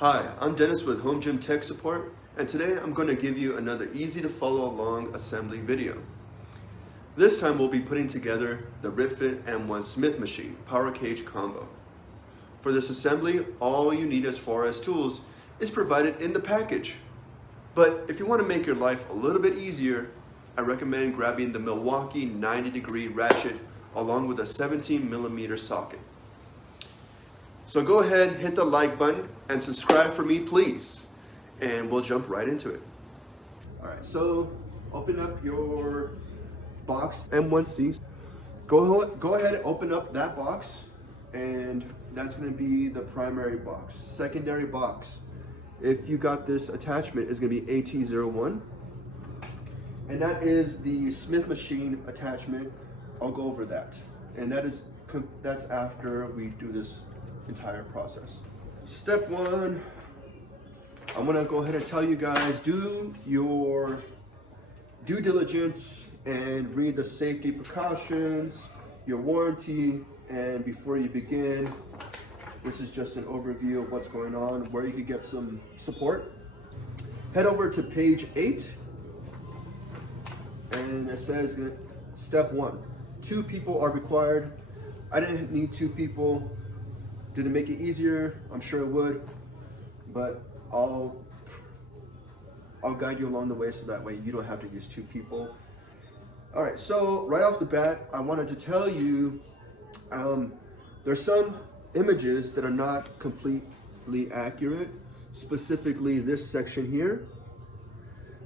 Hi, I'm Dennis with Home Gym Tech Support, and today I'm going to give you another easy to follow along assembly video. This time we'll be putting together the RitFit M1 Smith machine power cage combo. For this assembly, all you need as far as tools is provided in the package. But if you want to make your life a little bit easier, I recommend grabbing the Milwaukee 90-degree ratchet along with a 17mm socket. So go ahead, hit the like button, and subscribe for me, please. And we'll jump right into it. All right, so open up your box M1C. Go ahead and open up that box, and that's gonna be the primary box. Secondary box, if you got this attachment, is gonna be AT01. And that is the Smith machine attachment. I'll go over that. And that's after we do this entire process. Step one, I'm gonna go ahead and tell you guys, do your due diligence and read the safety precautions, your warranty, and before you begin, this is just an overview of what's going on, where you could get some support. Head over to page 8, and it says, step 1, 2 people are required. I didn't need 2 people. Did it make it easier? I'm sure it would, but I'll guide you along the way so that way you don't have to use 2 people. All right, so right off the bat, I wanted to tell you there's some images that are not completely accurate, specifically this section here.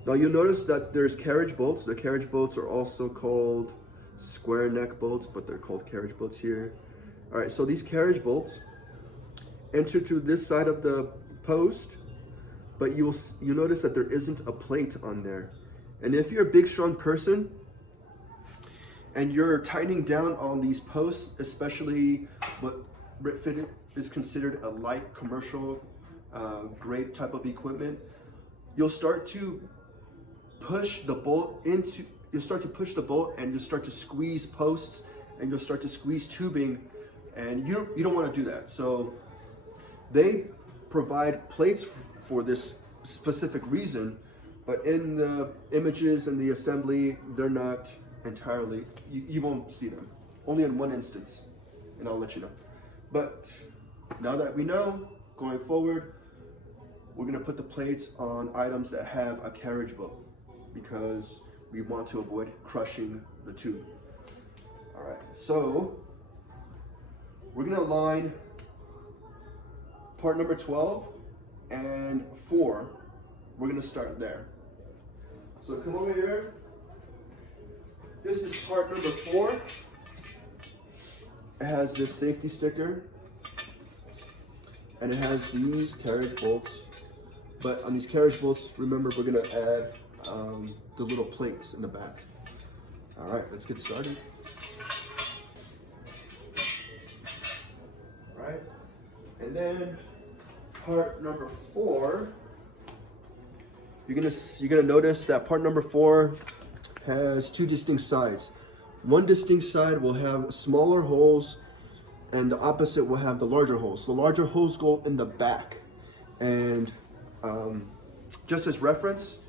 Now you'll notice that there's carriage bolts. The carriage bolts are also called square neck bolts, but they're called carriage bolts here. All right, so these carriage bolts enter to this side of the post, but you'll notice that there isn't a plate on there. And if you're a big, strong person and you're tightening down on these posts, especially what RitFit is considered a light commercial grade type of equipment, you'll start to push the bolt and you'll start to squeeze posts, and you'll start to squeeze tubing, and you don't want to do that. So they provide plates for this specific reason, but in the images and the assembly, they're not entirely, you won't see them. Only in one instance, and I'll let you know. But now that we know, going forward, we're gonna put the plates on items that have a carriage bolt because we want to avoid crushing the tube. All right, so we're gonna align part number 12 and 4. We're gonna start there. So come over here. This is part number 4. It has this safety sticker, and it has these carriage bolts. But on these carriage bolts, remember, we're gonna add the little plates in the back. All right, let's get started. All right, and then part number 4, you're gonna notice that part number 4 has 2 distinct sides. One distinct side will have smaller holes, and the opposite will have the larger holes. The larger holes go in the back, and just as reference,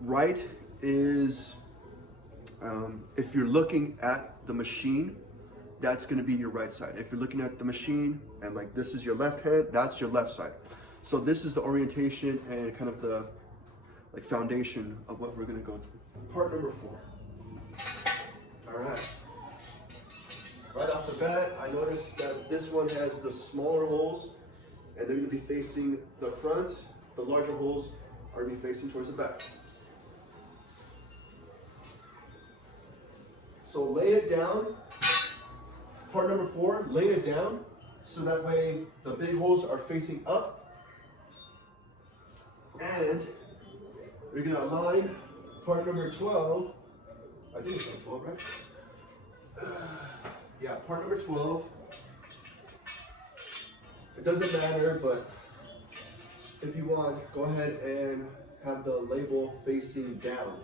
right is if you're looking at the machine, that's going to be your right side. If you're looking at the machine and like this is your left hand, that's your left side. So this is the orientation and kind of the like foundation of what we're going to go through. Part number 4. All right. Right off the bat, I noticed that this one has the smaller holes, and they're going to be facing the front. The larger holes are going to be facing towards the back. So lay it down. Part number 4, lay it down so that way the big holes are facing up, and we're going to align part number 12. I think it's like 12, right? Yeah, part number 12. It doesn't matter, but if you want, go ahead and have the label facing down.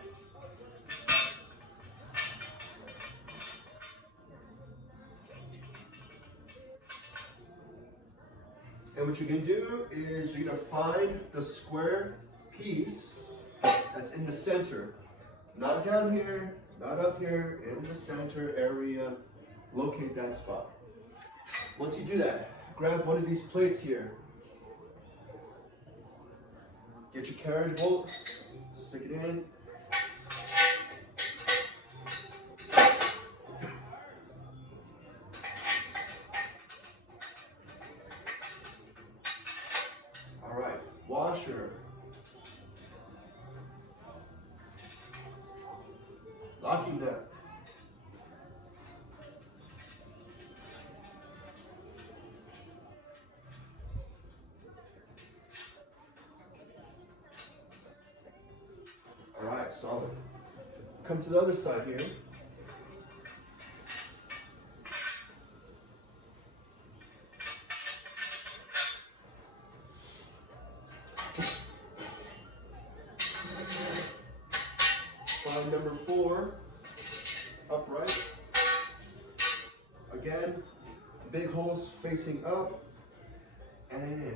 And what you're gonna do is you're gonna find the square piece that's in the center. Not down here, not up here, in the center area. Locate that spot. Once you do that, grab one of these plates here. Get your carriage bolt, stick it in. All right, washer. Locking nut. All right, solid. Come to the other side here. Find number 4, upright. Again, big holes facing up, and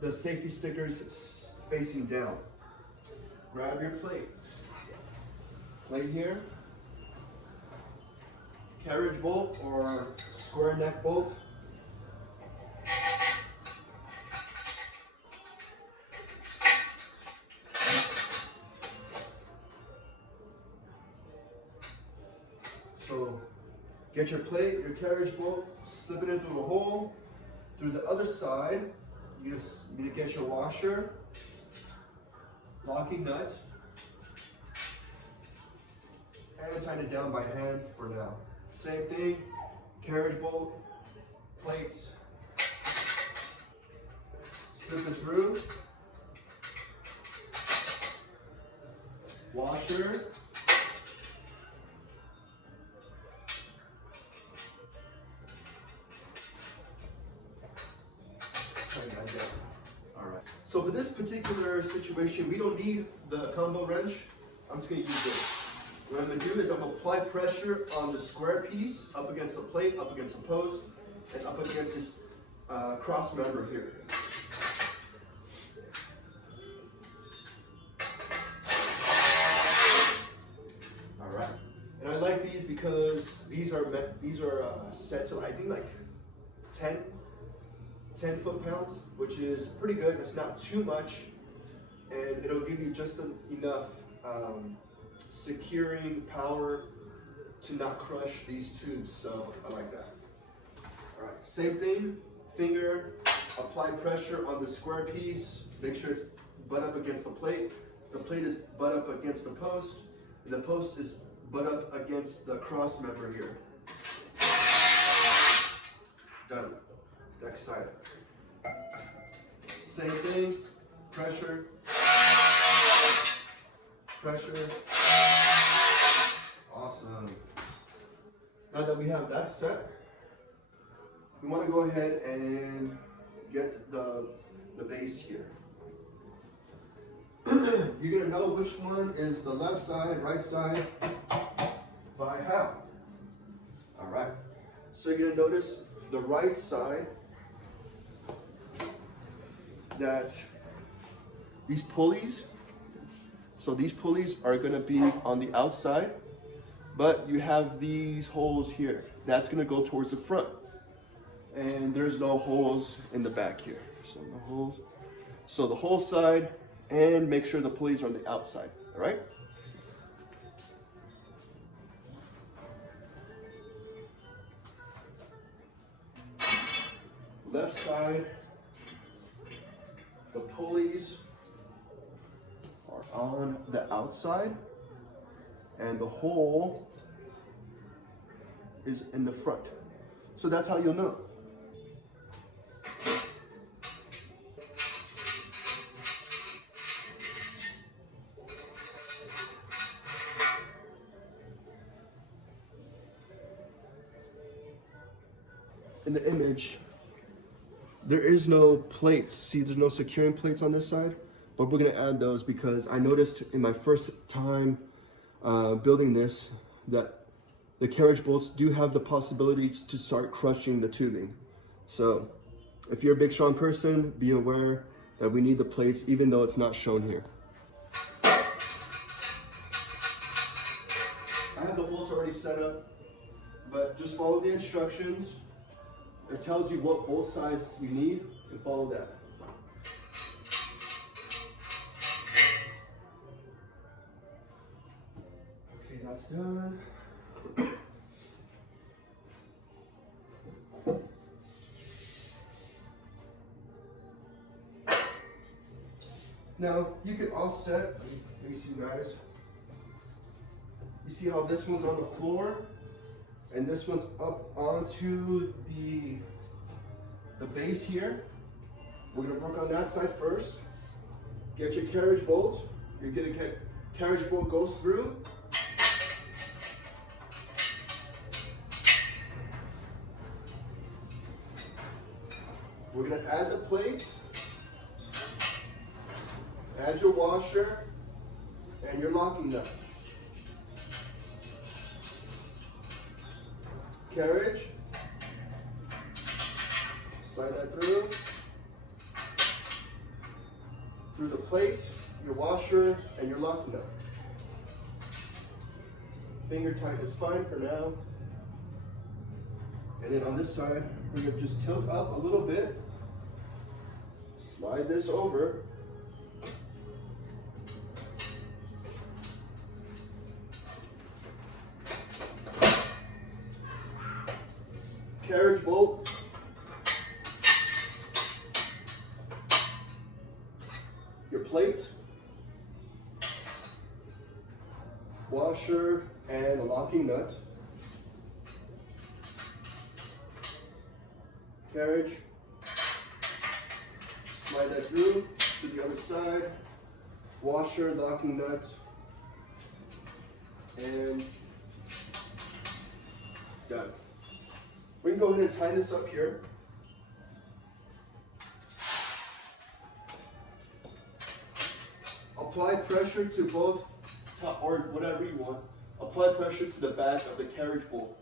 the safety stickers facing down. Grab your plate. Plate here. Carriage bolt or square neck bolt. So get your plate, your carriage bolt, slip it into the hole. Through the other side, you're gonna get your washer, locking nut, and tighten it down by hand for now. Same thing, carriage bolt, plates, slip it through, washer, Alright, so for this particular situation, we don't need the combo wrench. I'm just going to use this. What I'm going to do is I'm going to apply pressure on the square piece, up against the plate, up against the post, and up against this cross member here. Alright, and I like these because these are set to, I think, like 10 foot-pounds, which is pretty good. It's not too much, and it'll give you just enough securing power to not crush these tubes, so I like that. All right, same thing, finger, apply pressure on the square piece, make sure it's butt up against the plate is butt up against the post, and the post is butt up against the cross member here. Done. Next side. Same thing, pressure, pressure. Awesome. Now that we have that set, we want to go ahead and get the base here. You're going to know which one is the left side, right side, by how. All right. So you're going to notice the right side, that these pulleys, so these pulleys are going to be on the outside, but you have these holes here. That's going to go towards the front. And there's no holes in the back here. So no holes. So the whole side, and make sure the pulleys are on the outside, all right? Left side, the pulleys are on the outside, and the hole is in the front. So that's how you'll know. In the image, there is no plates. See, there's no securing plates on this side, but we're gonna add those because I noticed in my first time building this that the carriage bolts do have the possibility to start crushing the tubing. So If you're a big, strong person, be aware that we need the plates, even though it's not shown here. I have the bolts already set up, but just follow the instructions. It tells you what bolt size you need, and follow that. Okay, that's done. Now, you can offset, let me face you guys. You see how this one's on the floor and this one's up onto the base here? We're gonna work on that side first. Get your carriage bolt. You're gonna get carriage bolt goes through. We're gonna add the plate. Add your washer and your locking nut. Carriage. Slide that through. Through the plates, your washer, and your locking nut. Finger tight is fine for now. And then on this side, we're gonna just tilt up a little bit. Slide this over. Carriage bolt. Your plate, washer, and a locking nut. Carriage. Slide that through to the other side. Washer, locking nut, and done. We can go ahead and tie this up here. Apply pressure to both top, or whatever you want. Apply pressure to the back of the carriage bolt.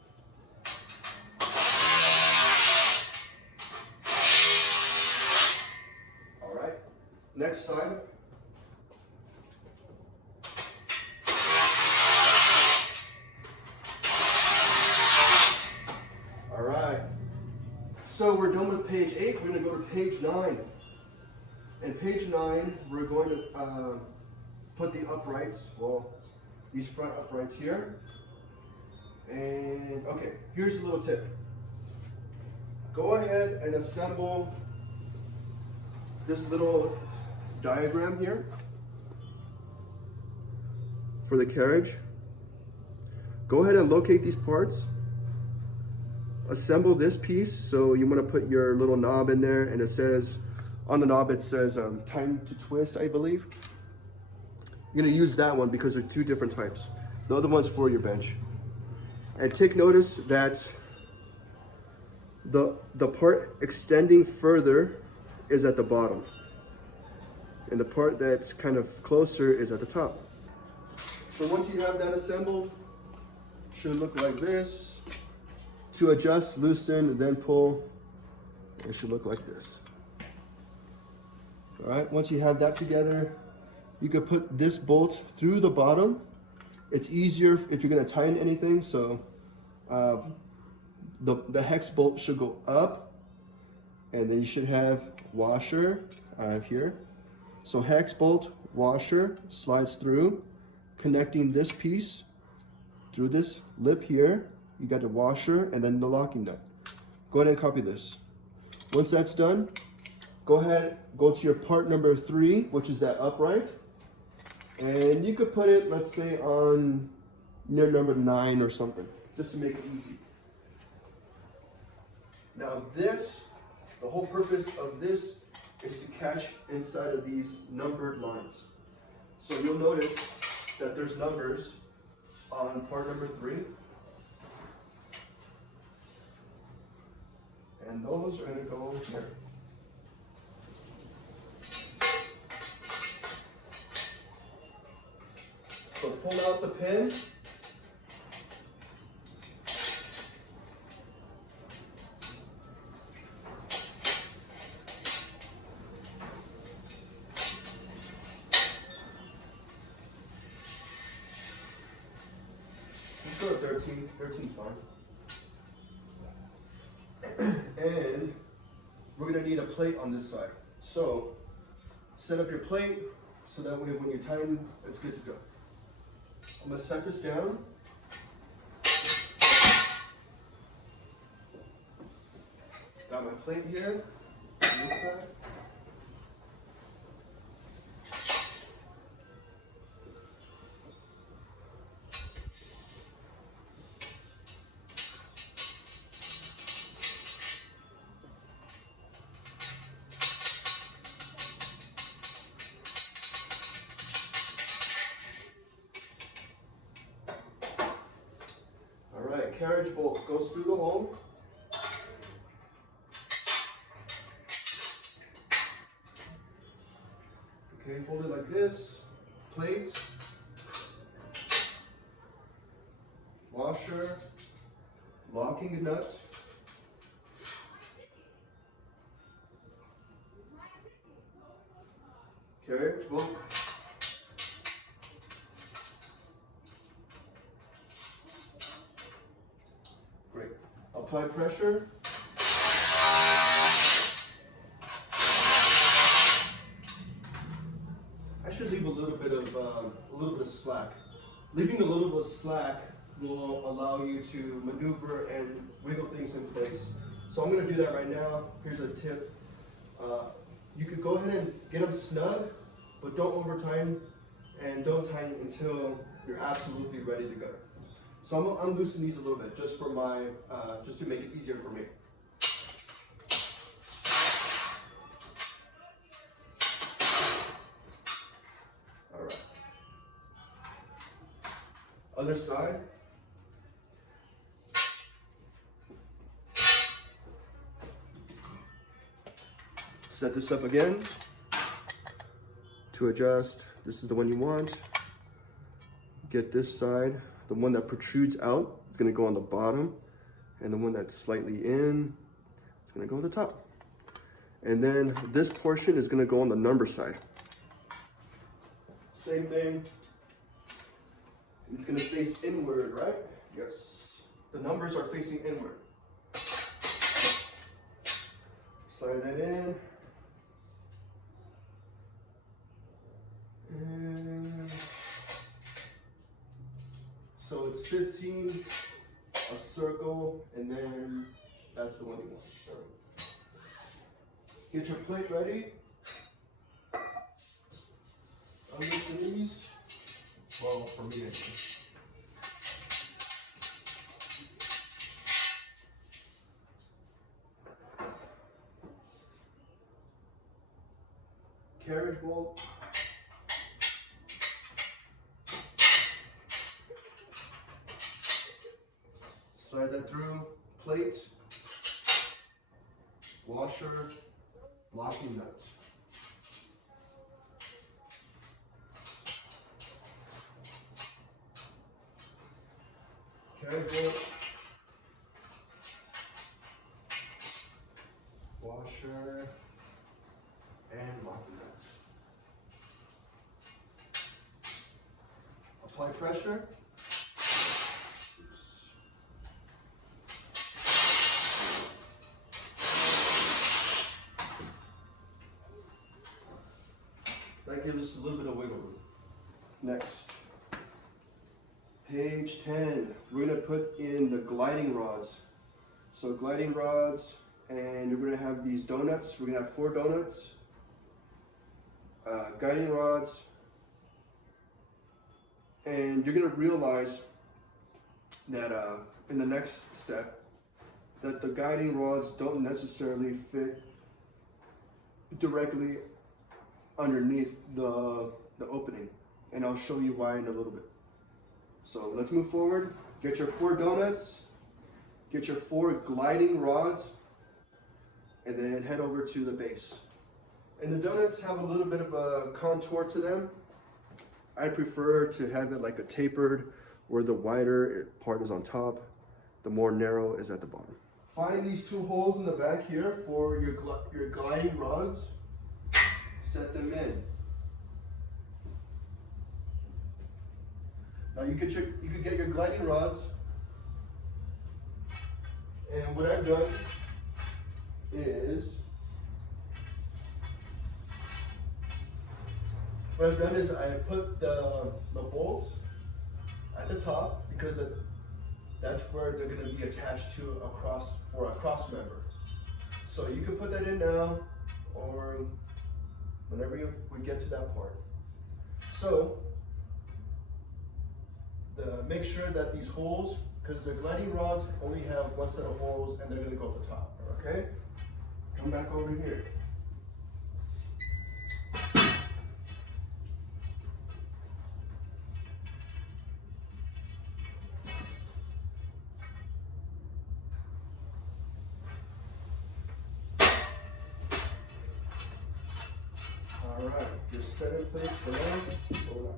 All right, next side. So we're done with page 8, we're going to go to page 9. And page 9, we're going to put the uprights, well, these front uprights here. And okay, here's a little tip. Go ahead and assemble this little diagram here for the carriage. Go ahead and locate these parts. Assemble this piece, so you want to put your little knob in there, and it says, on the knob it says time to twist, I believe. You're going to use that one because there are two different types. The other one's for your bench. And take notice that the part extending further is at the bottom, and the part that's kind of closer is at the top. So once you have that assembled, it should look like this. To adjust, loosen, then pull, it should look like this. All right, once you have that together, you could put this bolt through the bottom. It's easier if you're gonna tighten anything, so the hex bolt should go up, and then you should have washer here. So hex bolt, washer, slides through, connecting this piece through this lip here. You got the washer and then the locking nut. Go ahead and copy this. Once that's done, go ahead, go to your part number 3, which is that upright. And you could put it, let's say, on near number 9 or something, just to make it easy. Now this, the whole purpose of this is to catch inside of these numbered lines. So you'll notice that there's numbers on part number 3. And those are going to go here. So pull out the pin. 13. 13's fine. And we're gonna need a plate on this side. So set up your plate so that way when you tighten, it's good to go. I'm gonna set this down. Got my plate here on this side. All right, carriage bolt goes through the hole. Okay, hold it like this. Plates, washer, locking nuts, carriage bolt, great. Apply pressure. I should leave a little bit of slack. Leaving a little bit of slack will allow you to maneuver and wiggle things in place. So I'm going to do that right now. Here's a tip. You could go ahead and get them snug, but don't over tighten, and don't tighten until you're absolutely ready to go. So I'm going to unloosen these a little bit just for my, just to make it easier for me. All right. Other side. Set this up again to adjust. This is the one you want. Get this side, the one that protrudes out, it's gonna go on the bottom, and the one that's slightly in, it's gonna go on the top. And then this portion is gonna go on the number side. Same thing. It's gonna face inward, right? Yes. The numbers are facing inward. Slide that in. And so it's 15, a circle, and then that's the one you want. Get your plate ready. Unloosen these. Well, for me, anyway. Carriage bolt. Slide that through. Plate. Washer. Locking nuts. Carriage bolt. Washer. And locking nuts. Apply pressure. That gives us a little bit of wiggle room. Next, page 10, we're gonna put in the gliding rods. So gliding rods, and you're gonna have these donuts. We're gonna have 4 donuts, guiding rods, and you're gonna realize that in the next step, that the guiding rods don't necessarily fit directly underneath the opening, and I'll show you why in a little bit. So let's move forward. Get your 4 donuts, get your 4 gliding rods, and then head over to the base. And the donuts have a little bit of a contour to them. I prefer to have it like a tapered, where the wider part is on top, the more narrow is at the bottom. Find these 2 holes in the back here for your gliding rods. Set them in. Now you could get your gliding rods And what I've done is, I put the bolts at the top because that's where they're going to be attached to for a cross member. So you can put that in now or whenever we get to that part. So make sure that these holes, because the gliding rods only have one set of holes and they're going to go at the top, okay? Come back over here. All right, just set in place for now. Hold on.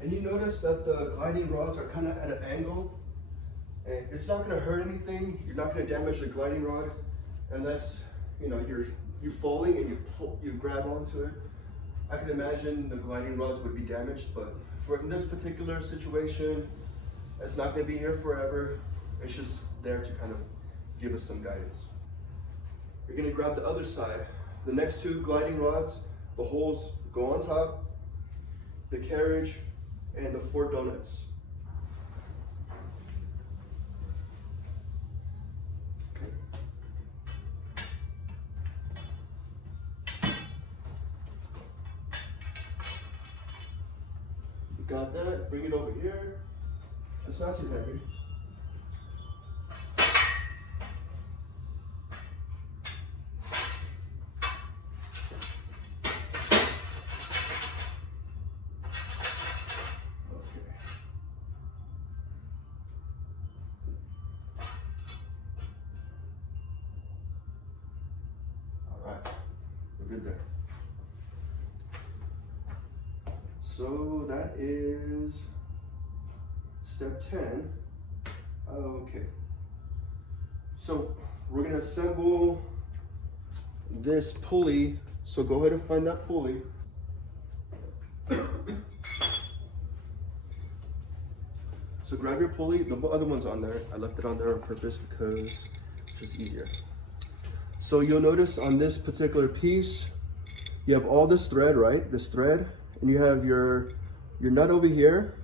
And you notice that the gliding rods are kind of at an angle, and it's not going to hurt anything. You're not going to damage the gliding rod unless you're falling and you grab onto it. I can imagine the gliding rods would be damaged, but in this particular situation, it's not going to be here forever. It's just there to kind of give us some guidance. You're going to grab the other side. The next two gliding rods, the holes go on top, the carriage, and the 4 donuts. Okay. You got that? Bring it over here. It's not too heavy. Good there. So that is step 10. Okay. So we're going to assemble this pulley. So go ahead and find that pulley. So grab your pulley. The other one's on there. I left it on there on purpose because it's just easier. So you'll notice on this particular piece, you have all this thread, right? This thread, and you have your nut over here,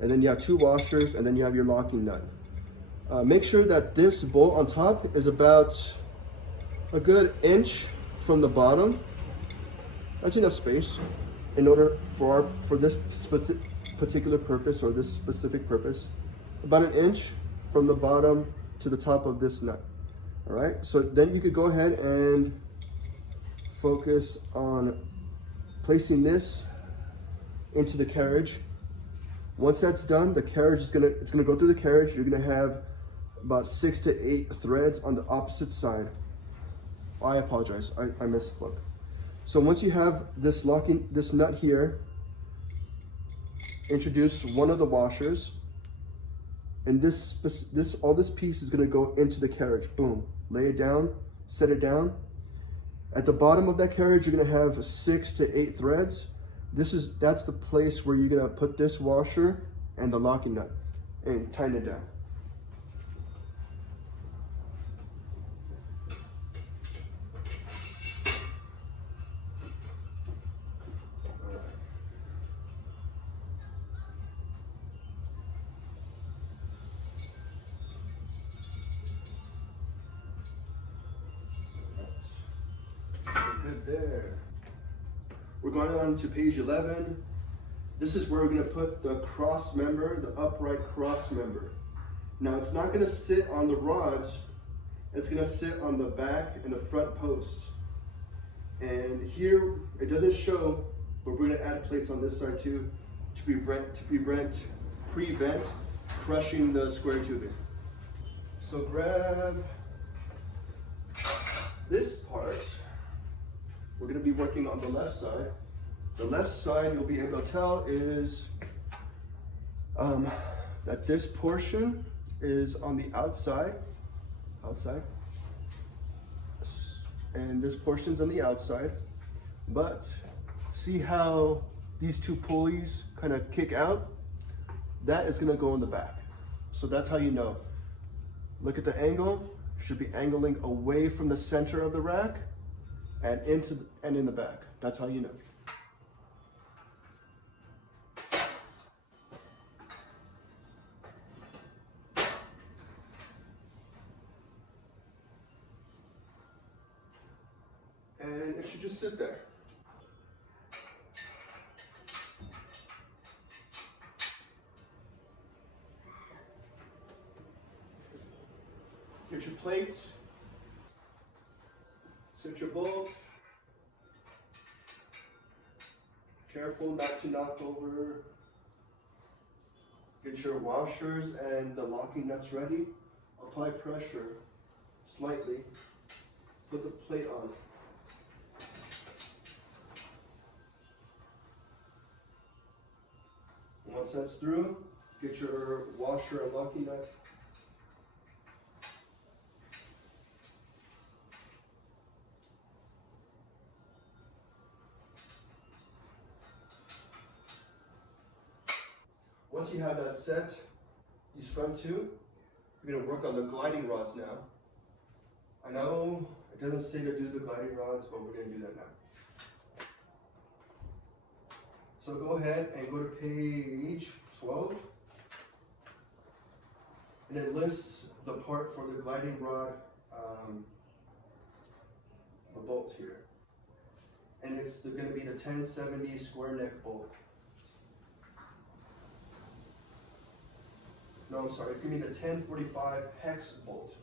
and then you have 2 washers, and then you have your locking nut. Make sure that this bolt on top is about a good inch from the bottom. That's enough space in order for this particular purpose or this specific purpose. About an inch from the bottom to the top of this nut. All right, so then you could go ahead and focus on placing this into the carriage. Once that's done, the carriage it's gonna go through the carriage. You're gonna have about 6 to 8 threads on the opposite side. I apologize, I misspoke. So once you have this nut here, introduce one of the washers, and all this piece is gonna go into the carriage. Boom, lay it down, set it down. At the bottom of that carriage, you're gonna have 6 to 8 threads. That's the place where you're gonna put this washer and the locking nut and tighten it down. Good there. We're going on to page 11. This is where we're going to put the cross member, the upright cross member. Now it's not going to sit on the rods, it's going to sit on the back and the front posts. And here it doesn't show, but we're going to add plates on this side too to prevent crushing the square tubing. So grab this part. We're going to be working on the left side. The left side, you'll be able to tell, is that this portion is on the outside. and this portion's on the outside, but see how these two pulleys kind of kick out? That is gonna go in the back. So that's how you know. Look at the angle, should be angling away from the center of the rack and in the back. That's how you know. And it should just sit there. Get your plates, set your bolts. Careful not to knock over. Get your washers and the locking nuts ready. Apply pressure slightly. Put the plate on. Once that's through, get your washer and locking nut. Once you have that set, these front two, you're gonna work on the gliding rods now. I know it doesn't say to do the gliding rods, but we're gonna do that now. So go ahead and go to page 12. And it lists the part for the gliding rod, the bolt here. And it's gonna be the 1070 square neck bolt. No, I'm sorry, it's gonna be the 1045 hex bolt.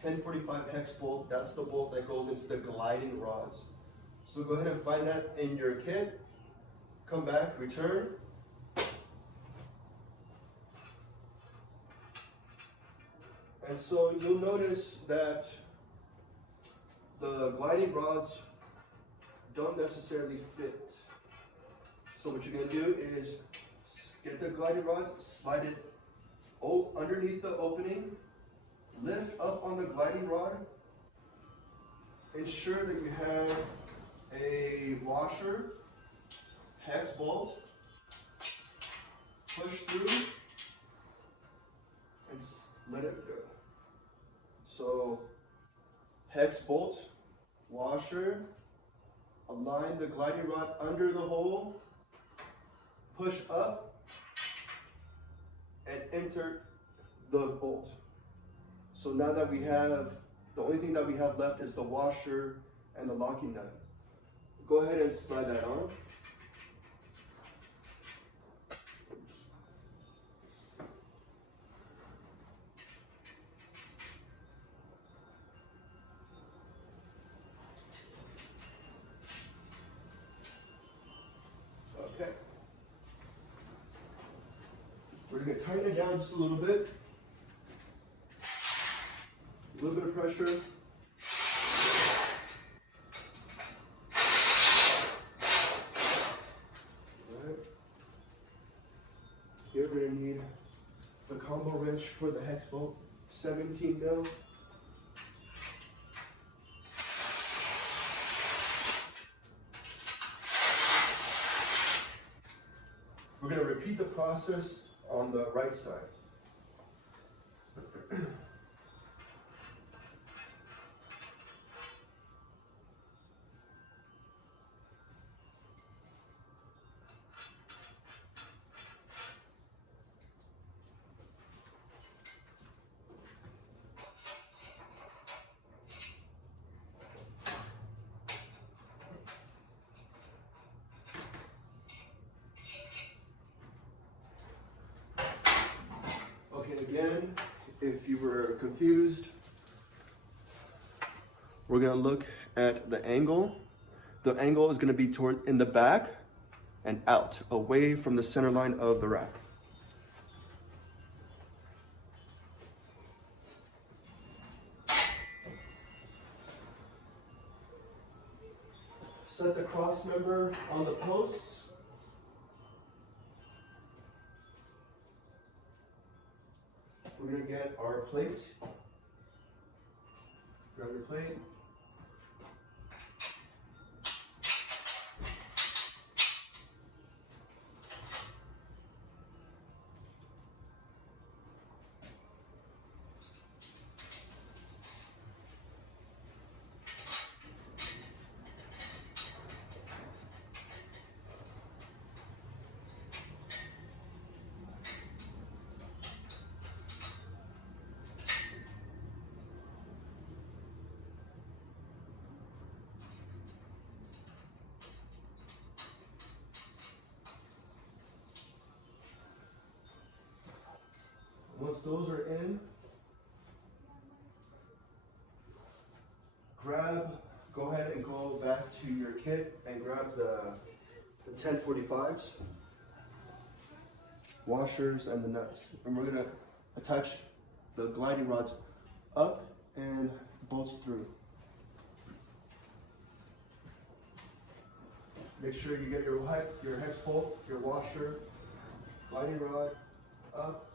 1045 hex bolt, that's the bolt that goes into the gliding rods. So go ahead and find that in your kit. Come back, return. And so you'll notice that the gliding rods don't necessarily fit. So what you're gonna do is get the gliding rods, slide it underneath the opening, lift up on the gliding rod, ensure that you have a washer, hex bolt, push through, and let it go. So hex bolt, washer, align the gliding rod under the hole, push up, and enter the bolt. So now that we have, the only thing that we have left is the washer and the locking nut. Go ahead and slide that on. Okay. We're going to tighten it down just a little bit. A little bit of pressure. All right. Here we're going to need the combo wrench for the hex bolt, 17 mil. We're going to repeat the process on the right side. Again, if you were confused, we're going to look at the angle. The angle is going to be toward in the back and out, away from the center line of the rack. Set the cross member on the posts. We're going to get our plate. Grab your plate. once those are in, go ahead and go back to your kit and grab the 1045s, washers, and the nuts. And we're gonna attach the gliding rods up and bolts through. Make sure you get your hex bolt, your washer, gliding rod up,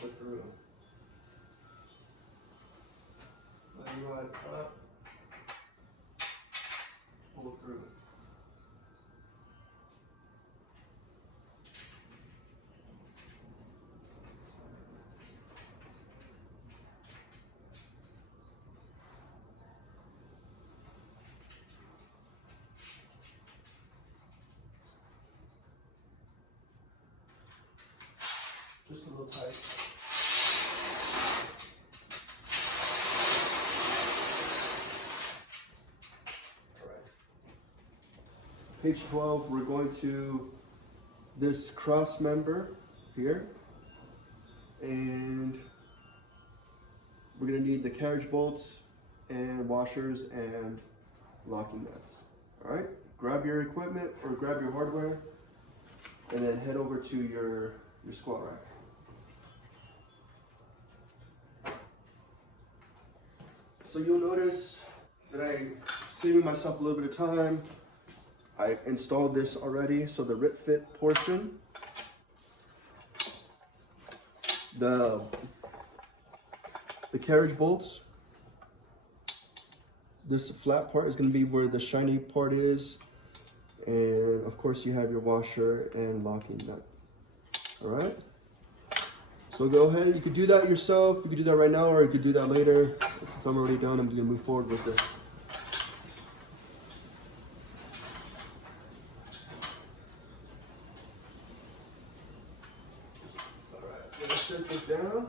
pull through. Gliding rod up, pull through. Just a little tight. All right. Page 12, we're going to this cross member here. And we're going to need the carriage bolts and washers and locking nuts. All right, grab your equipment or grab your hardware and then head over to your squat rack. So you'll notice that I'm saving myself a little bit of time. I installed this already, so the RitFit portion, the carriage bolts, this flat part is going to be where the shiny part is, and of course you have your washer and locking nut. All right, so go ahead, you could do that yourself, you could do that right now, or you could do that later. Since I'm already done, I'm going to move forward with this. All right, let's set this down.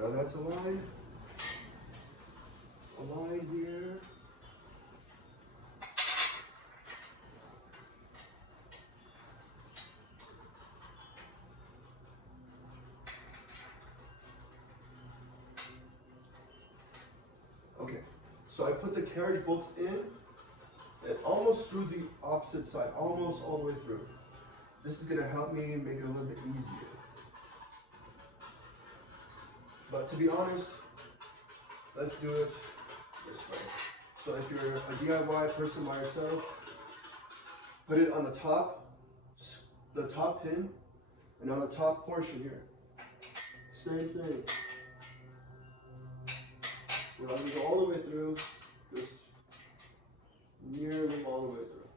Now that's aligned here. Okay, so I put the carriage bolts in and almost through the opposite side, almost all the way through. This is gonna help me make it a little bit easier. But to be honest, let's do it this way. So if you're a DIY person by yourself, put it on the top pin, and on the top portion here. Same thing. We're not gonna go all the way through, just nearly all the way through.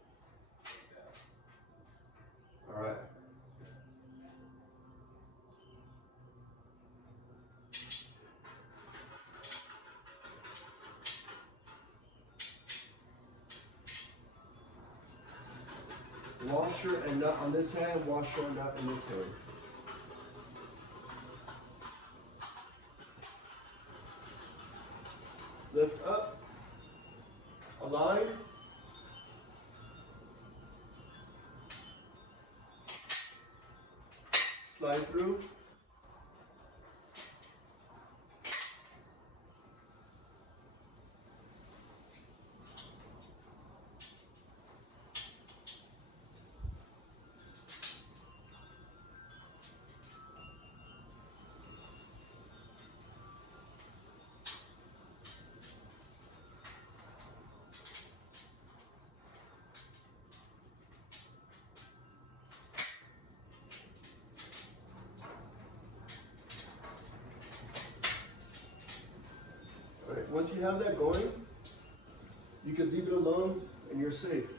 All right. Washer and nut on this hand, washer and nut in this hand. Lift up, align, slide through, Once you have that going, you can leave it alone and you're safe.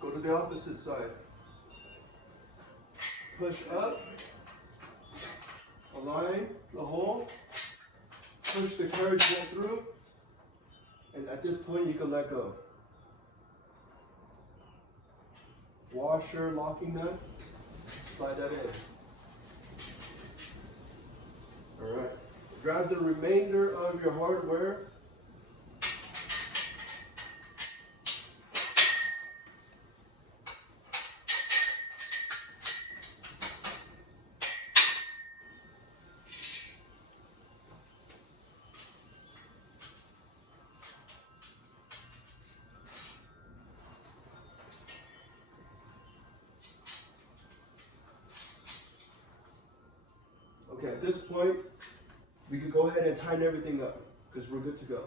Go to the opposite side. Push up, align the hole, push the carriage bolt through, and at this point you can let go. Washer locking nut, slide that in. All right, grab the remainder of your hardware. Okay, at this point, we can go ahead and tighten everything up because we're good to go.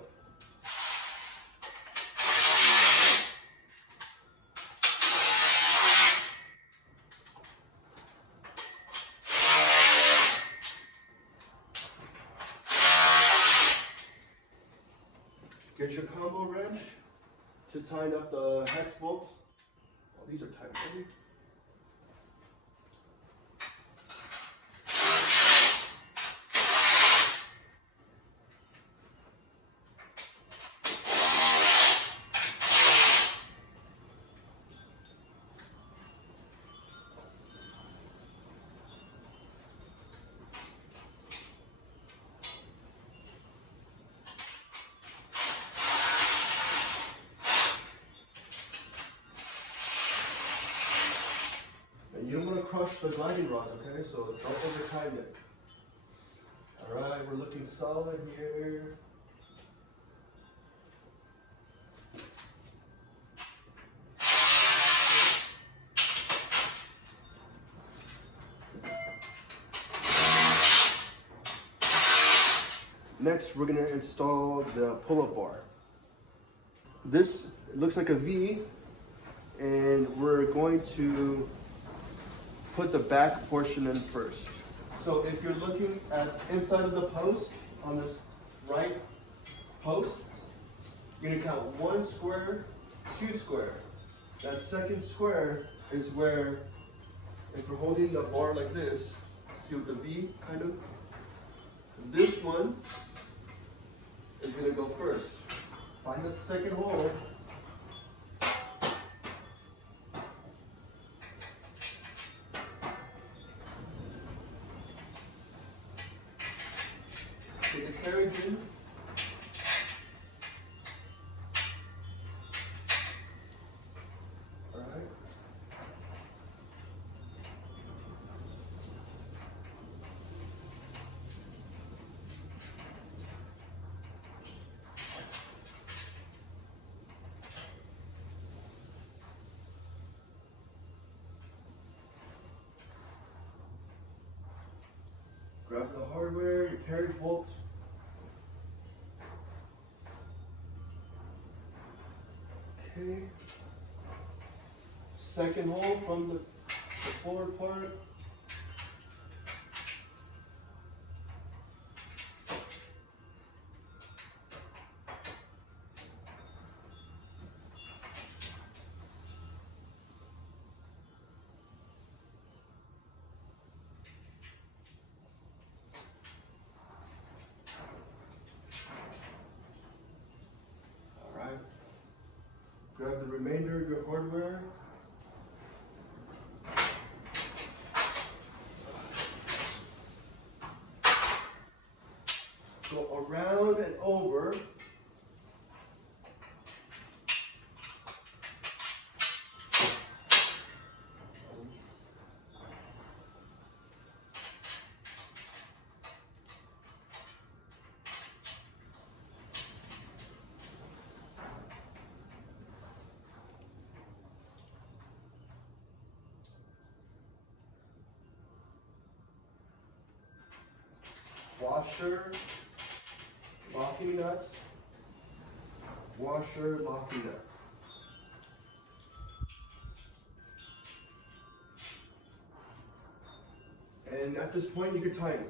Get your combo wrench to tighten up the hex bolts. Oh, these are tight, baby. You don't want to crush the gliding rods, okay? So don't over tighten it. All right, we're looking solid here. Next, we're gonna install the pull-up bar. This looks like a V, and we're going to put the back portion in first. So if you're looking at inside of the post, on this right post, you're gonna count 1 square, 2 square. That second square is where, if we're holding the bar like this, see with the V kind of, this one is gonna go first. Find the second hole. Take the carriage in. All right. Grab the hardware, your carriage bolts. Okay. Second hole from the forward part. Grab the remainder of your hardware. Go around and over. Washer, locking nuts, washer, locking nut. And at this point you can tighten.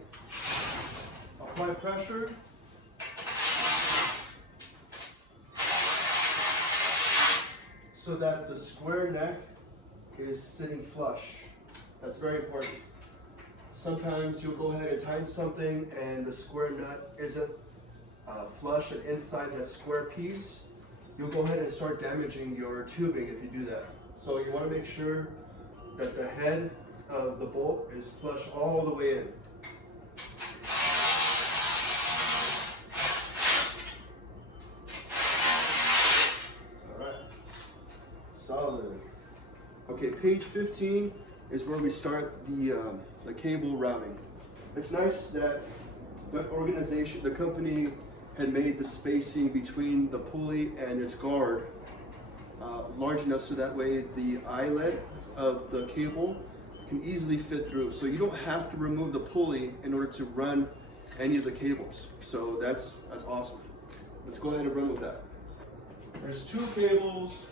Apply pressure so that the square neck is sitting flush. That's very important. Sometimes you'll go ahead and tighten something and the square nut isn't flush and inside that square piece. You'll go ahead and start damaging your tubing if you do that. So you want to make sure that the head of the bolt is flush all the way in. Alright, solid. Okay, page 15 is where we start the cable routing. It's nice that the organization, the company, had made the spacing between the pulley and its guard large enough so that way the eyelet of the cable can easily fit through. So you don't have to remove the pulley in order to run any of the cables. So that's awesome. Let's go ahead and run with that. There's 2 cables.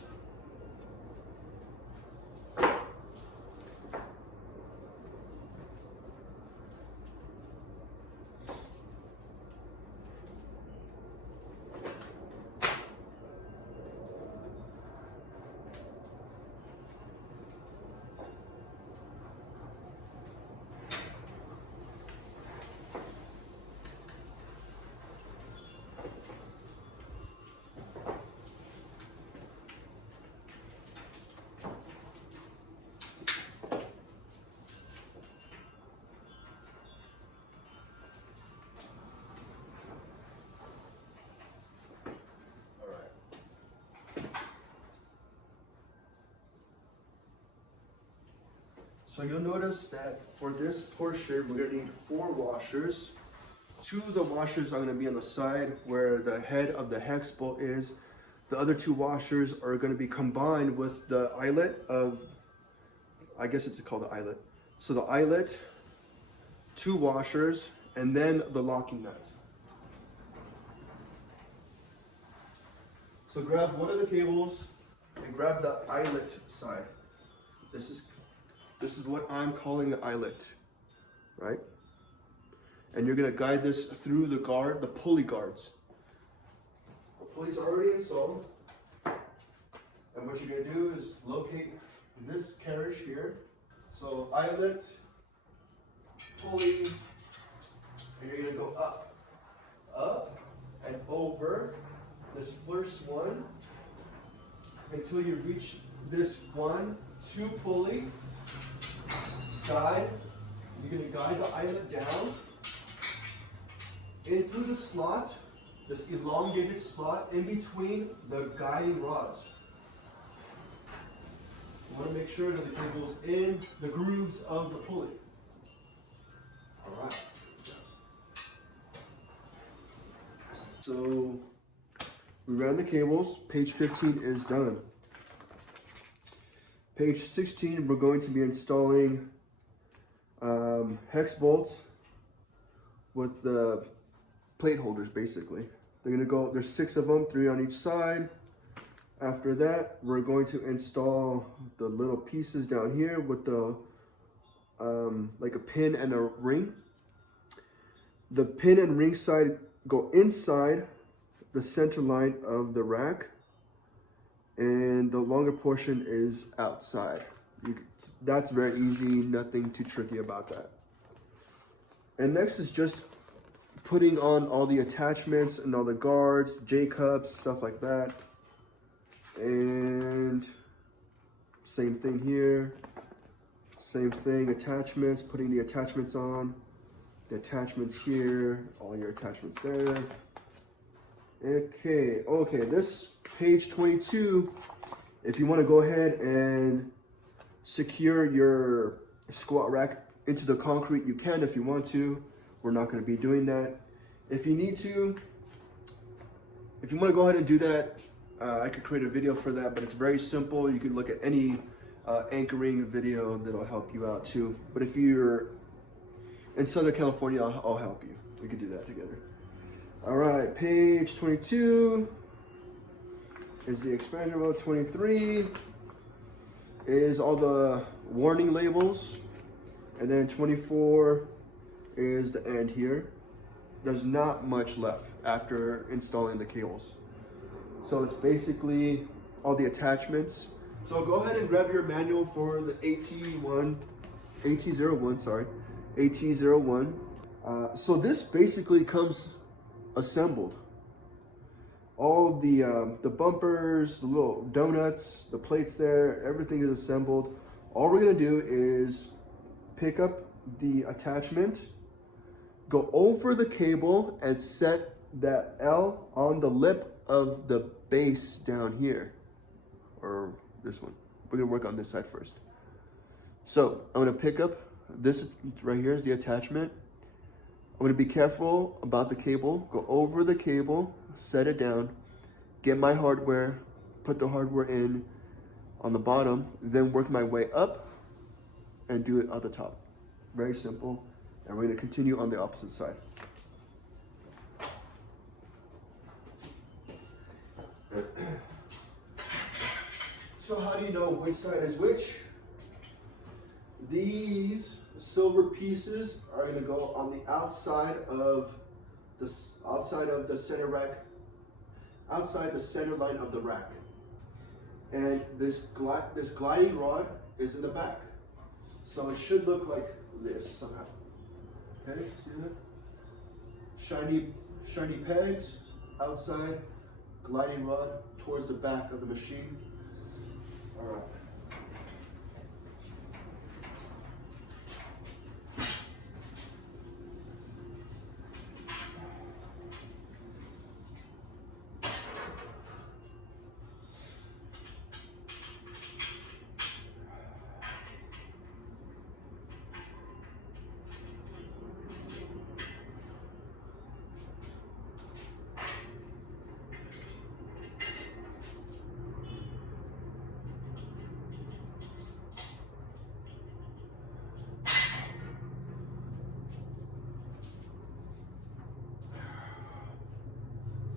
So you'll notice that for this portion, we're gonna need 4 washers. 2 of the washers are gonna be on the side where the head of the hex bolt is. The other 2 washers are gonna be combined with the eyelet of, I guess it's called the eyelet. So the eyelet, 2 washers, and then the locking nut. So grab one of the cables and grab the eyelet side. This is what I'm calling the eyelet, right? And you're gonna guide this through the guard, the pulley guards. The pulley's already installed. And what you're gonna do is locate this carriage here. So eyelet, pulley, and you're gonna go up, and over this first one until you reach this 1, 2 pulley. Guide. You're going to guide the eyelet down in through the slot, this elongated slot in between the guiding rods. You want to make sure that the cable's in the grooves of the pulley. All right. So we ran the cables. Page 15 is done. Page 16, we're going to be installing hex bolts with the plate holders, basically. They're gonna go, there's 6 of them, 3 on each side. After that, we're going to install the little pieces down here with the, like a pin and a ring. The pin and ring side go inside the center line of the rack, and the longer portion is outside. That's very easy, nothing too tricky about that. And next is just putting on all the attachments and all the guards, J-cups, stuff like that. And same thing here, same thing, attachments, putting the attachments on, the attachments here, all your attachments there. Okay, this page 22, if you want to go ahead and secure your squat rack into the concrete, you can if you want to. We're not going to be doing that. If you need to, if you want to go ahead and do that, I could create a video for that, but it's very simple. You can look at any anchoring video that'll help you out too. But if you're in Southern California, I'll help you. We could do that together. All right, page 22 is the expander mode. 23 is all the warning labels. And then 24 is the end here. There's not much left after installing the cables. So it's basically all the attachments. So go ahead and grab your manual for the AT01, sorry, AT01. So this basically comes assembled. All the bumpers, the little donuts, the plates there, everything is assembled. All we're gonna do is pick up the attachment, go over the cable and set that L on the lip of the base down here, or this one. We're gonna work on this side first. So I'm gonna pick up this right here is the attachment. I'm gonna be careful about the cable, go over the cable, set it down, get my hardware, put the hardware in on the bottom, then work my way up and do it at the top. Very simple. And we're gonna continue on the opposite side. So how do you know which side is which? These silver pieces are going to go on the outside of the center rack, outside the center line of the rack, and this gliding rod is in the back, so it should look like this somehow. Okay, see that? Shiny pegs outside, gliding rod towards the back of the machine. All right.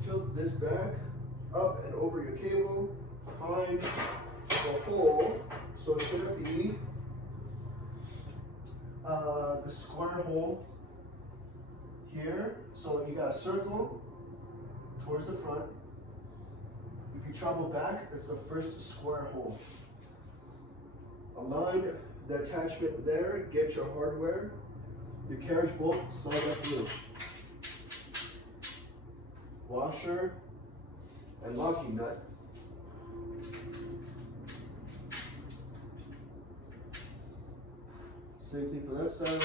Tilt this back, up and over your cable, find the hole. So it's going to be the square hole here. So you got a circle towards the front. If you travel back, it's the first square hole. Align the attachment there, get your hardware, your carriage bolt, slide that through. Washer and locking nut. Same thing for that side.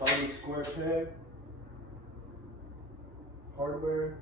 Find the square peg, hardware.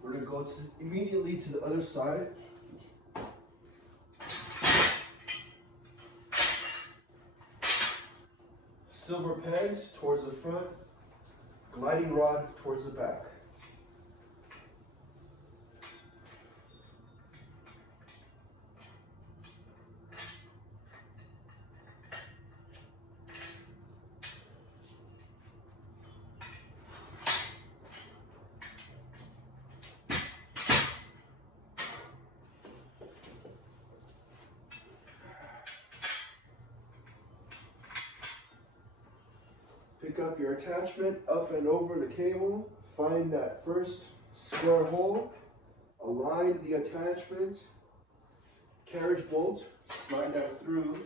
We're going to go immediately to the other side. Silver pegs towards the front, gliding rod towards the back. Pick up your attachment up and over the cable, find that first square hole, align the attachment, carriage bolt, slide that through.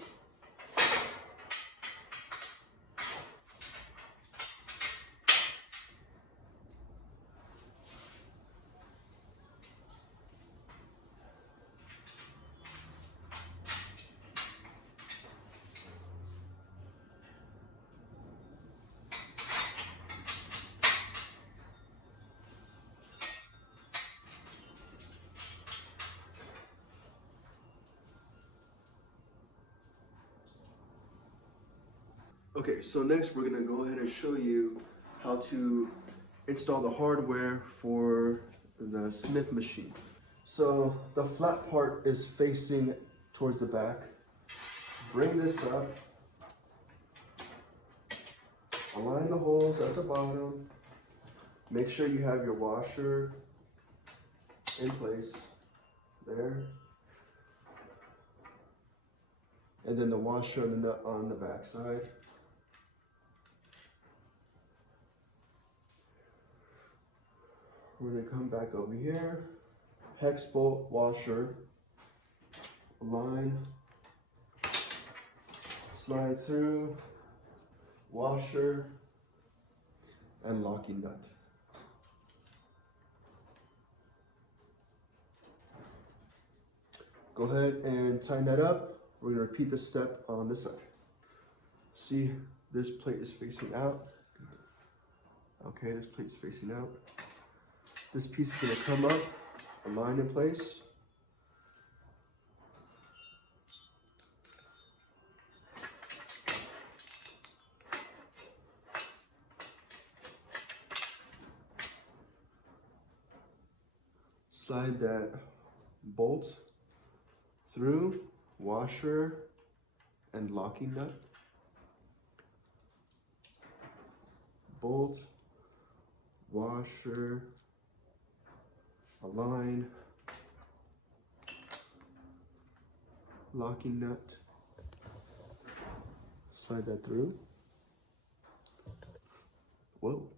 Okay, so next we're gonna go ahead and show you how to install the hardware for the Smith machine. So the flat part is facing towards the back. Bring this up. Align the holes at the bottom. Make sure you have your washer in place there. And then the washer and the nut on the back side. We're gonna come back over here. Hex bolt washer. Align. Slide through. Washer. And locking nut. Go ahead and tighten that up. We're gonna repeat the step on this side. See, this plate is facing out. Okay, this plate's facing out. This piece is gonna come up, align in place. Slide that bolt through, washer and locking nut. Bolt, washer, align, locking nut. Slide that through. Whoa.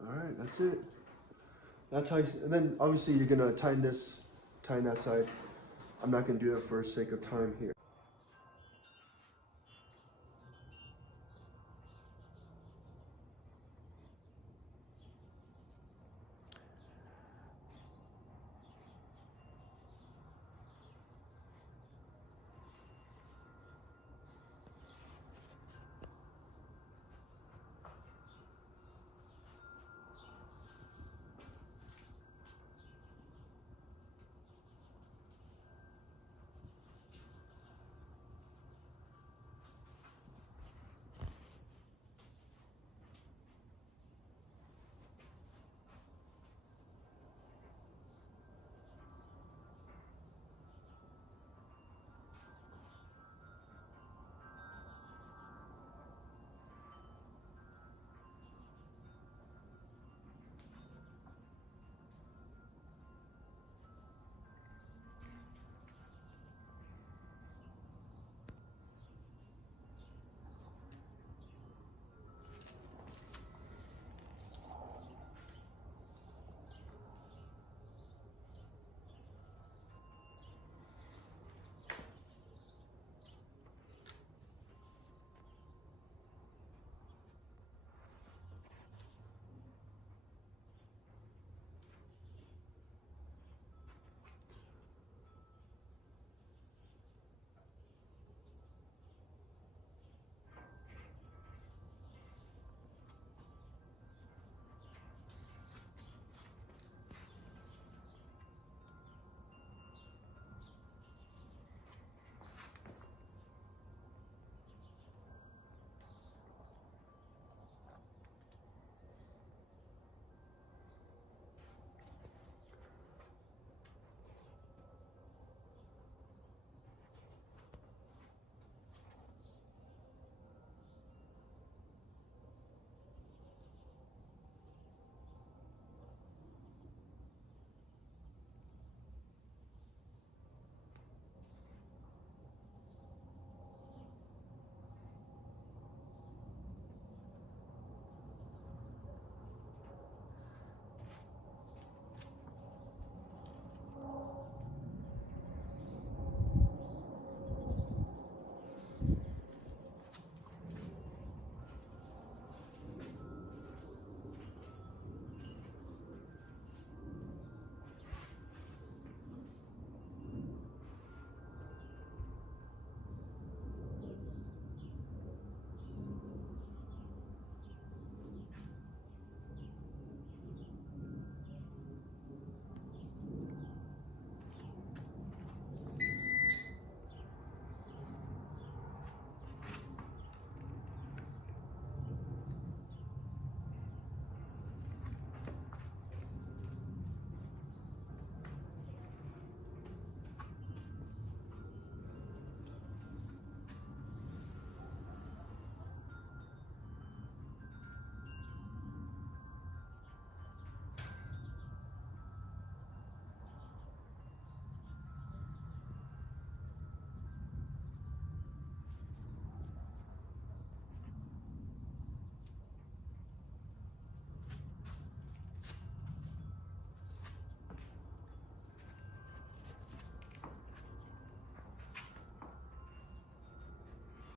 All right, that's it. That's how you, and then obviously you're gonna tighten that side. I'm not gonna do it for sake of time here.